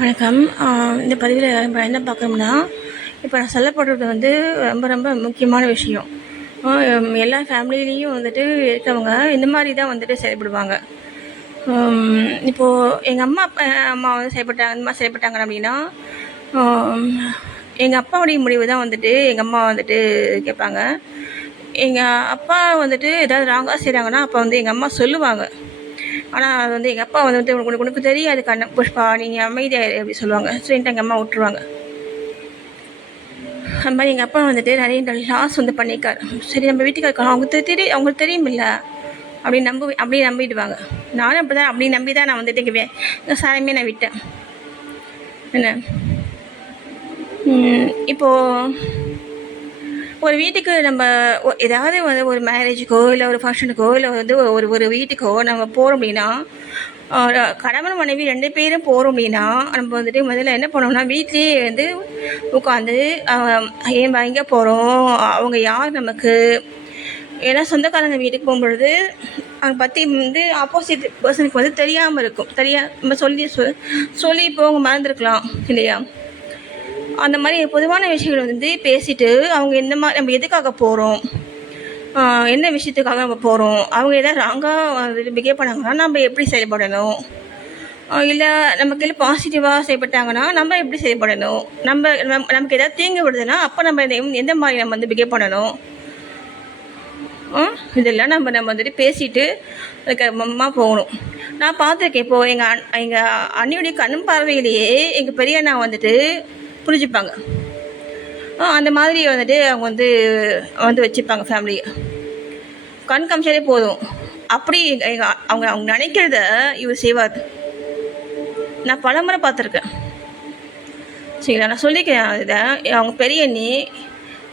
வணக்கம். இந்த பதிவில் நம்ம என்ன பார்க்குறோம்னா, இப்போ நான் சொல்லப்படுறது வந்து ரொம்ப ரொம்ப முக்கியமான விஷயம். எல்லா ஃபேமிலிலேயும் வந்துட்டு இருக்கவங்க இந்த மாதிரி தான் வந்துட்டு செயல்படுவாங்க. இப்போது எங்கள் அம்மா வந்து செயல்பட்டாங்க, இந்த மாதிரி செயல்பட்டாங்க அப்படின்னா, எங்கள் அப்பாவுடைய முடிவு தான் வந்துட்டு எங்கள் அம்மா வந்துட்டு கேட்பாங்க. எங்கள் அப்பா வந்துட்டு ஏதாவது ராங்காக செய்கிறாங்கன்னா அப்போ வந்து எங்கள் அம்மா சொல்லுவாங்க. ஆனால் அது வந்து எங்கள் அப்பா வந்துட்டு உனக்கு தெரியாது புஷ்பா, நீங்கள் அமைதியாக அப்படி சொல்லுவாங்க. சரின்ட்டு எங்கள் அம்மா விட்டுருவாங்க. அந்த மாதிரி எங்கள் அப்பா வந்துட்டு நிறைய லாஸ் வந்து பண்ணியிருக்காரு. சரி, நம்ம வீட்டுக்காரங்க அவங்களுக்கு தெரியுமில்ல அப்படியே நம்பிடுவாங்க. நானும் அப்படி நம்பி தான் நான் வந்துட்டு இங்கே சாரமே நான் விட்டேன். என்ன இப்போது ஒரு வீட்டுக்கு நம்ம ஏதாவது வந்து ஒரு மேரேஜுக்கோ இல்லை ஒரு ஃபங்க்ஷனுக்கோ இல்லை வந்து ஒரு வீட்டுக்கோ நம்ம போகிறோம் அப்படின்னா, கணவன் மனைவி 2 பேரும் போகிறோம் அப்படின்னா, நம்ம வந்துட்டு முதல்ல என்ன பண்ணோம்னா, வீட்லேயே வந்து உட்காந்து ஏன் எங்கே போகிறோம், அவங்க யார் நமக்கு. ஏன்னா சொந்தக்காரங்க வீட்டுக்கு போகும்பொழுது அதை பற்றி வந்து ஆப்போசிட் பர்சனுக்கு வந்து தெரியாமல் இருக்கும். நம்ம சொல்லி இப்போ அவங்க மறந்துருக்கலாம் இல்லையா. அந்த மாதிரி பொதுவான விஷயங்கள் வந்து பேசிட்டு அவங்க நம்ம எதுக்காக போகிறோம், என்ன விஷயத்துக்காக நம்ம போகிறோம், அவங்க எதாவது ராங்காக பிஹேவ் பண்ணாங்கன்னா நம்ம எப்படி செயல்படணும், இல்லை நமக்கு எல்லாம் பாசிட்டிவாக செயல்பட்டாங்கன்னா நம்ம எப்படி செயல்படணும், நமக்கு எதாவது தீங்கு விடுதுன்னா அப்போ நம்ம எந்த மாதிரி நம்ம வந்து பிஹேவ் பண்ணணும், இதெல்லாம் நம்ம வந்துட்டு பேசிட்டு அதுக்கு போகணும். நான் பார்த்துருக்கேன். இப்போது எங்கள் அண்ணியுடைய கண் பார்வையிலேயே எங்கள் பெரிய அண்ணா வந்துட்டு புரிஞ்சுப்பாங்க. அந்த மாதிரி வந்துட்டு அவங்க வந்து வச்சுப்பாங்க ஃபேமிலியை. கண் காமிச்சாலே போதும். அப்படி அவங்க நினைக்கிறத இவர் செய்வார். நான் பல முறை பார்த்துருக்கேன். சரிங்களா, நான் சொல்லிக்கிறேன். இதை அவங்க பெரிய அண்ணி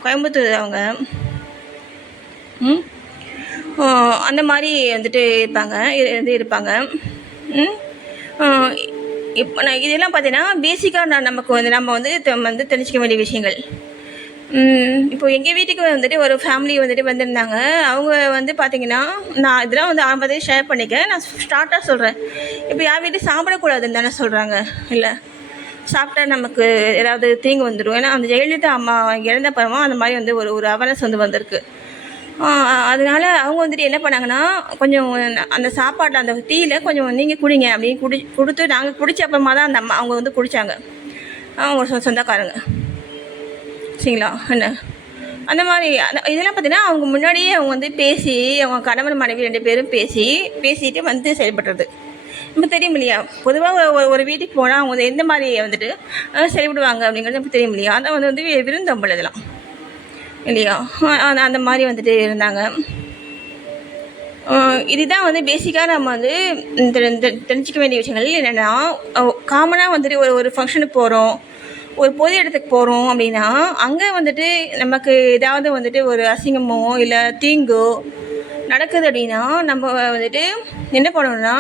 கோயம்புத்தூர் அவங்க அந்த மாதிரி வந்துட்டு இருப்பாங்க. இப்போ நான் இதெல்லாம் பார்த்தீங்கன்னா பேசிக்காக நமக்கு வந்து நம்ம வந்து தெரிஞ்சிக்க வேண்டிய விஷயங்கள். இப்போ எங்கள் வீட்டுக்கு வந்துட்டு ஒரு ஃபேமிலி வந்துட்டு வந்திருந்தாங்க. அவங்க வந்து பார்த்திங்கன்னா, நான் இதெல்லாம் வந்து ஆரம்பத்தையே ஷேர் பண்ணிக்கேன். நான் ஸ்டார்ட்டாக சொல்கிறேன். இப்போ யார் வீட்டையும் சாப்பிடக்கூடாதுன்னு தானே சொல்கிறாங்க. இல்லை, சாப்பிட்டா நமக்கு ஏதாவது தீங்கு வந்துடும். ஏன்னா அந்த ஜெயலலிதா அம்மா இறந்த பரமா அந்த மாதிரி வந்து ஒரு அவேர்னஸ் வந்திருக்கு. அதனால அவங்க வந்துட்டு என்ன பண்ணாங்கன்னா, கொஞ்சம் அந்த சாப்பாட்டில் அந்த டீயில் கொஞ்சம் நீங்கள் குடிங்க அப்படின்னு கொடுத்து நாங்கள் குடித்த அப்புறமா தான் அந்த அம்மா அவங்க வந்து குடித்தாங்க. அவங்க சொந்தக்காரங்க. சரிங்களா, என்ன அந்த மாதிரி இதெல்லாம் பார்த்தீங்கன்னா அவங்க முன்னாடியே அவங்க வந்து பேசி, அவங்க கணவன் மனைவி 2 பேரும் பேசிட்டு வந்து செயல்படுறது நமக்கு தெரியும் இல்லையா. பொதுவாக ஒரு வீட்டுக்கு போனால் அவங்க வந்து எந்த மாதிரி வந்துட்டு செயல்படுவாங்க அப்படிங்கிறது நமக்கு தெரியும் இல்லையா. அதை வந்து விருந்தோம்பல் இதெல்லாம் இல்லையா. அந்த மாதிரி வந்துட்டு இருந்தாங்க. இதுதான் வந்து பேசிக்காக நம்ம வந்து தெரிஞ்சிக்க வேண்டிய விஷயங்கள். என்னென்னா, காமனாக வந்துட்டு ஒரு ஃபங்க்ஷனுக்கு போகிறோம், ஒரு பொது இடத்துக்கு போகிறோம் அப்படின்னா அங்கே வந்துட்டு நமக்கு ஏதாவது வந்துட்டு ஒரு அசிங்கமோ இல்லை தீங்கோ நடக்குது அப்படின்னா நம்ம வந்துட்டு என்ன பண்ணணும்னா,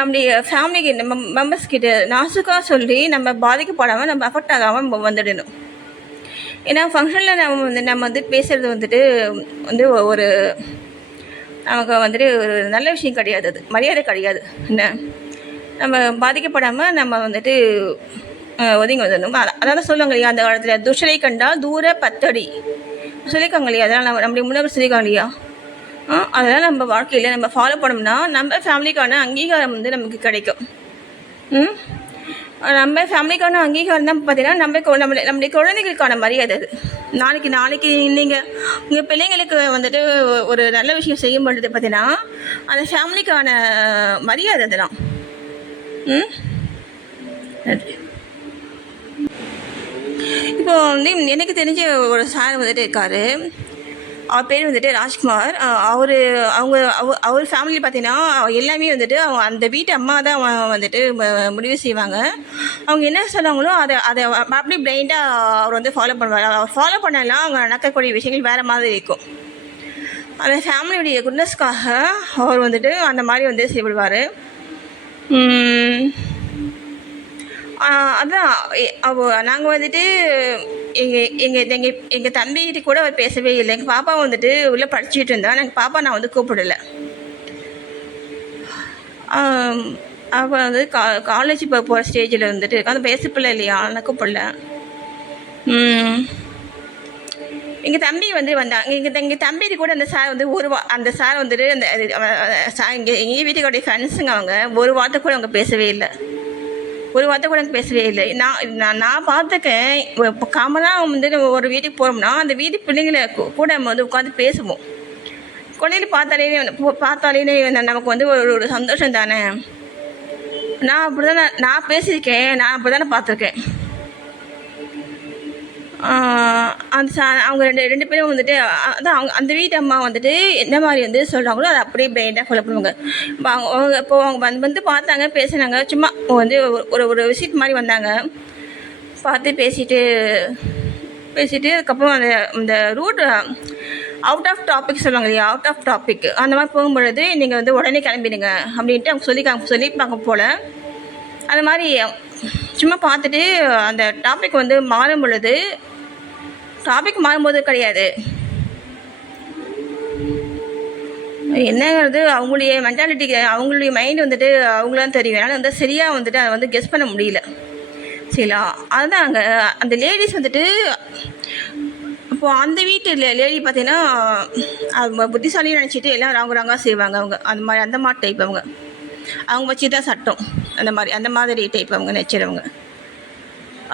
நம்முடைய ஃபேமிலிக்கு நம்ம மெம்பர்ஸ் கிட்ட நாசுக்காக சொல்லி நம்ம பாதிக்கப்படாமல் நம்ம அஃபெக்ட் ஆகாமல் வந்துடணும். ஏன்னா ஃபங்க்ஷனில் நம்ம வந்து பேசுகிறது வந்துட்டு ஒரு நமக்கு வந்துட்டு ஒரு நல்ல விஷயம் கிடையாது. அது மரியாதை கிடையாது. என்ன நம்ம பாதிக்கப்படாமல் நம்ம வந்துட்டு ஒதுங்கி வந்துடணும். அதான் சொல்லுவாங்க இல்லையா, அந்த காலத்தில் துஷரை கண்டால் தூர 10 அடி சொல்லியிருக்காங்க இல்லையா. அதெல்லாம் நம்முடைய முன்னோர்கள் சொல்லியிருக்காங்க இல்லையா. அதெல்லாம் நம்ம வாழ்க்கையில் நம்ம ஃபாலோ பண்ணோம்னா நம்ம ஃபேமிலிக்கான அங்கீகாரம் வந்து நமக்கு கிடைக்கும். நம்ம ஃபேமிலிக்கான அங்கீகாரம் தான் பார்த்தீங்கன்னா நம்முடைய குழந்தைகளுக்கான மரியாதை. அது நாளைக்கு நீங்கள் உங்கள் பிள்ளைங்களுக்கு வந்துட்டு ஒரு நல்ல விஷயம் செய்யும் பொழுது பார்த்தீங்கன்னா அந்த ஃபேமிலிக்கான மரியாதை அதெல்லாம். இப்போ வந்து எனக்கு தெரிஞ்ச ஒரு சார் வந்துட்டு இருக்கார். அவர் பேர் வந்துட்டு ராஜ்குமார். அவர் ஃபேமிலி பார்த்தீங்கன்னா எல்லாமே வந்துட்டு அவங்க அந்த வீட்டு அம்மா தான் வந்துட்டு முடிவு செய்வாங்க. அவங்க என்ன சொன்னாங்களோ அதை அப்படி பிளைண்டாக அவர் வந்து ஃபாலோ பண்ணுவார். அவர் ஃபாலோ பண்ணலாம் அவங்க நடக்கக்கூடிய விஷயங்கள் வேறு மாதிரி இருக்கும். அந்த ஃபேமிலியுடைய குட்னஸ்க்காக அவர் வந்துட்டு அந்த மாதிரி வந்து செயல்படுவார். அதான் நாங்கள் வந்துட்டு எங்கள் தம்பிகிட்ட கூட அவர் பேசவே இல்லை. எங்கள் பாப்பா வந்துட்டு உள்ளே படிச்சுட்டு இருந்தா. எங்கள் பாப்பா நான் வந்து கூப்பிடலை. அப்போ வந்து காலேஜ் இப்போ போகிற ஸ்டேஜில் வந்துட்டு இருக்கா. அந்த வயசு பிள்ளை இல்லையா, எனக்கும் பிள்ளை. எங்கள் தம்பி வந்து வந்தாங்க. எங்கள் தம்பி கூட அந்த சார் வந்து அந்த சார் வந்துட்டு அந்த சார் எங்கள் வீட்டுக்காருடைய ஃப்ரெண்ட்ஸுங்க. அவங்க ஒரு வார்த்தை கூட அவங்க பேசவே இல்லை. ஒரு வார்த்தை கூட எனக்கு பேசவே இல்லை. நான் பார்த்துக்கேன். இப்போ காமனாக வந்து நம்ம ஒரு வீட்டுக்கு போகிறோம்னா அந்த வீட்டு பிள்ளைங்களை கூட நம்ம வந்து உட்காந்து பேசுவோம். குழந்தைகள் பார்த்தாலே நமக்கு வந்து ஒரு சந்தோஷம் தானே. நான் அப்படி தானே நான் பேசியிருக்கேன். நான் அப்படி தானே பார்த்துருக்கேன். அவங்க ரெண்டு பேரும் வந்துட்டு அதான் அந்த வீட்டு அம்மா வந்துட்டு என்ன மாதிரி வந்து சொல்கிறாங்களோ அதை அப்படியே பிளைண்டாக ஃபாலோ பண்ணுவாங்க. அவங்க வந்து பார்த்தாங்க, பேசினாங்க. சும்மா வந்து ஒரு விசிட் மாதிரி வந்தாங்க. பார்த்து பேசிட்டு அதுக்கப்புறம் அந்த ரூட் அவுட் ஆஃப் டாபிக் சொல்லுவாங்க இல்லையா, அவுட் ஆஃப் டாபிக் அந்த மாதிரி போகும்பொழுது நீங்கள் வந்து உடனே கிளம்பிடுங்க அப்படின்ட்டு அவங்க சொல்லியிருப்பாங்க போல். அது மாதிரி சும்மா பார்த்துட்டு அந்த டாபிக் வந்து மாறும்பொழுது கிடையாது, என்னங்கிறது அவங்களுடைய மென்டாலிட்டிக்கு அவங்களுடைய மைண்ட் வந்துட்டு அவங்களாம் தெரியும். அதனால் வந்து சரியாக வந்துட்டு அதை வந்து கெஸ் பண்ண முடியல. சரிங்களா, அதுதான் அங்கே அந்த லேடிஸ் வந்துட்டு இப்போது அந்த வீட்டு லேடி பார்த்தீங்கன்னா அவங்க புத்திசாலின்னு நினச்சிட்டு எல்லாம் ராங்காக செய்வாங்க. அவங்க அந்த மாதிரி டைப். அவங்க வச்சு தான் சட்டம் அந்த மாதிரி டைப் அவங்க நினச்சிடுவாங்க.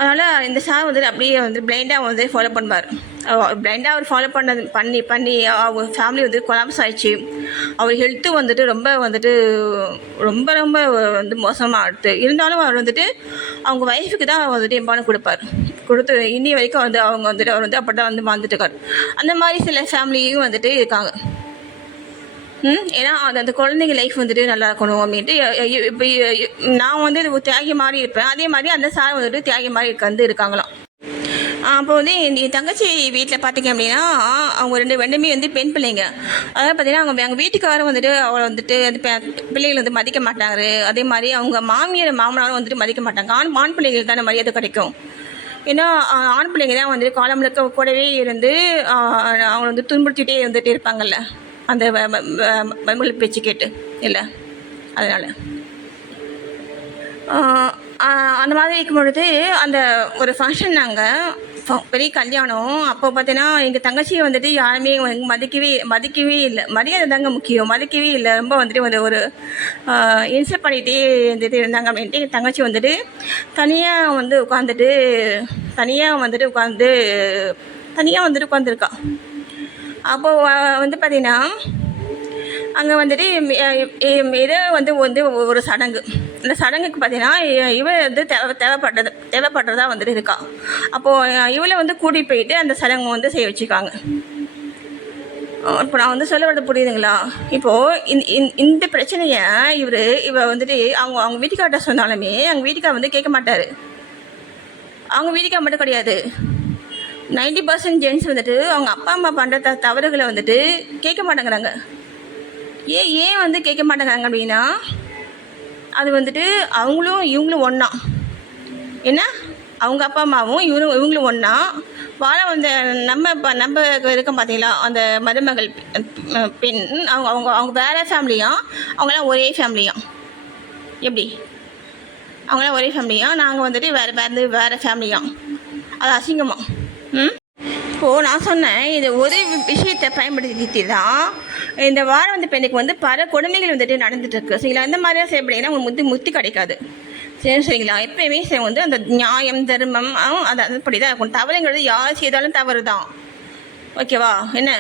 அதனால் இந்த சார் வந்துட்டு அப்படியே வந்து பிளைண்டாக வந்து ஃபாலோ பண்ணுவார். பிளைண்டாக அவர் ஃபாலோ பண்ணி அவங்க ஃபேமிலி வந்து கொலாப்ஸ் ஆயிடுச்சு. அவர் ஹெல்த்து வந்துட்டு ரொம்ப வந்து மோசமாக எடுத்து இருந்தாலும் அவர் வந்துட்டு அவங்க ஒய்ஃபுக்கு தான் வந்துட்டு இம்பார்ட்டன்ட் கொடுத்து இன்னி வரைக்கும் வந்து அவங்க வந்துட்டு அவர் வந்து அப்படி தான் வந்து வாழ்ந்துட்டு இருக்கார். அந்த மாதிரி சில ஃபேமிலியும் வந்துட்டு இருக்காங்க. ஏன்னா அந்த குழந்தைங்க லைஃப் வந்துட்டு நல்லா இருக்கணும் அப்படின்ட்டு இப்போ நான் வந்து தியாகி மாதிரி இருப்பேன். அதே மாதிரி அந்த சார் வந்துட்டு தியாகி மாதிரி இருக்காங்களாம். அப்போ வந்து என் தங்கச்சி வீட்டில் பார்த்தீங்க அப்படின்னா அவங்க ரெண்டுமே வந்து பெண் பிள்ளைங்க. அதாவது பார்த்தீங்கன்னா அவங்க வீட்டுக்காரரும் வந்துட்டு அவளை வந்துட்டு அந்த பிள்ளைகள் வந்து மதிக்க மாட்டாங்க. அதே மாதிரி அவங்க மாமனாரும் வந்துட்டு மதிக்க மாட்டாங்க. ஆண் பிள்ளைங்களுக்கு தானே மரியாதை கிடைக்கும். ஏன்னா ஆண் பிள்ளைங்க தான் வந்துட்டு காலம் முழுக்க கூடவே இருந்து அவங்க வந்து துன்புறுத்திட்டே இருந்துகிட்டே இருப்பாங்கல்ல, அந்த மருமகள் பேச்சு கேட்டு இல்லை. அதனால் அந்த மாதிரி இருக்கும் பொழுது அந்த ஒரு ஃபங்க்ஷன் நாங்கள் பெரிய கல்யாணம். அப்போ பார்த்தீங்கன்னா எங்கள் தங்கச்சியை வந்துட்டு யாருமே மதிக்கவே இல்லை. மரியாதை தாங்க முக்கியம், மதிக்கவே இல்லை. ரொம்ப வந்துட்டு ஒரு இன்சல்ட் பண்ணிகிட்டே வந்துட்டு இருந்தாங்க அப்படின்ட்டு எங்கள் தங்கச்சி வந்துட்டு தனியாக உட்காந்துருக்கா. அப்போது வந்து பார்த்திங்கன்னா அங்கே வந்துட்டு ஏதோ வந்து ஒரு சடங்கு. அந்த சடங்குக்கு பார்த்தீங்கன்னா இவள் வந்து தேவைப்படுறதா வந்துட்டு இருக்கா. அப்போது இவளை வந்து கூட்டிகிட்டு போயிட்டு அந்த சடங்கு வந்து செய்ய வச்சுருக்காங்க. இப்போ நான் வந்து சொல்ல வரது புரியுதுங்களா? இப்போது இந்த பிரச்சனையை இவ வந்துட்டு அவங்க வீட்டுக்கார்ட்ட சொன்னாலுமே அவங்க வீட்டுக்கார் வந்து கேட்க மாட்டார். அவங்க வீட்டுக்கார் மட்டும் கிடையாது, 90% ஜென்ஸ் வந்துட்டு அவங்க அப்பா அம்மா பண்ணுற தவறுகளை வந்துட்டு கேட்க மாட்டேங்கிறாங்க. ஏன் வந்து கேட்க மாட்டேங்கிறாங்க அப்படின்னா அது வந்துட்டு இவங்களும் ஒன்றா. என்ன, அவங்க அப்பா அம்மாவும் இவங்களும் ஒன்றா வாழ வந்து நம்ம இருக்கோம் பார்த்தீங்களா. அந்த மருமகள் பெண் அவங்க வேறு ஃபேமிலியாக, அவங்களாம் ஒரே ஃபேமிலியாக. எப்படி அவங்களாம் ஒரே ஃபேமிலியாக, நாங்கள் வந்துட்டு வேறு ஃபேமிலியாக. அது அசிங்கமாக. இப்போது நான் சொன்னேன், இது ஒரு விஷயத்தை பயன்படுத்தி தான் இந்த வாரம் வந்து பெண்ணுக்கு வந்து பல கொடுமைகள் வந்துட்டு நடந்துட்டுருக்கு. சரிங்களா, இந்த மாதிரிலாம் செய்யப்படிங்கன்னா உங்களுக்கு முத்தி கிடைக்காது. சரிங்களா, எப்பயுமே வந்து அந்த நியாயம் தர்மம் அது அதுபடி தான் இருக்கும். தவறுங்கிறது யார் செய்தாலும் தவறு தான். ஓகேவா? என்ன